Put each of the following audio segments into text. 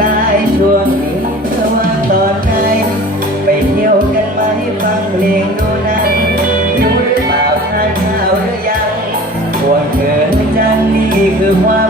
กายช่วงนี้เธอว่าตอนไหนไปเที่ยวกันไหมฟังเพลงดูนั้นรู้หรือเปล่าทานข้าวหรือยังห่วงเธอจังนี่คือความ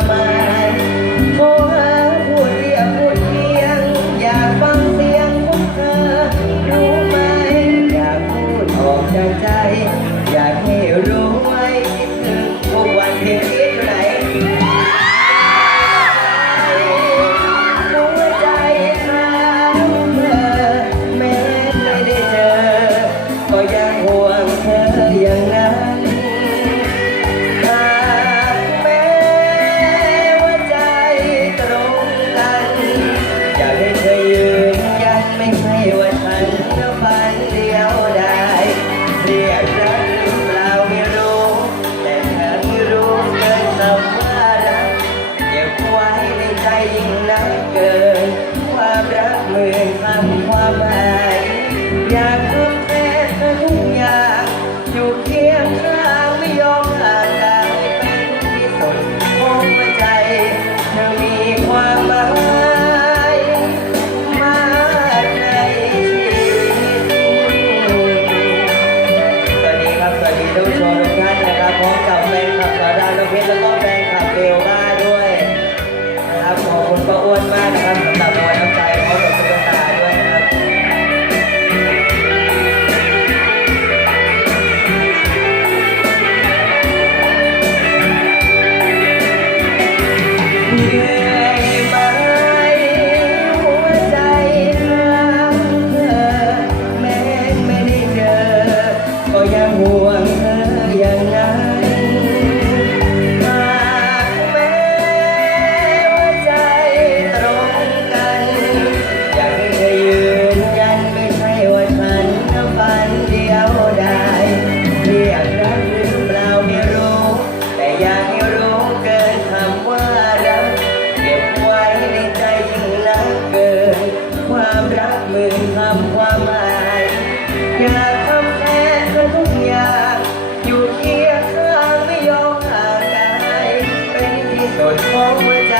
ของหัวใจ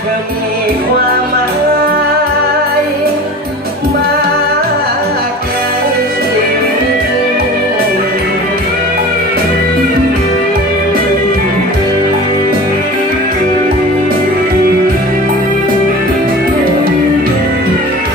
เธอมีความ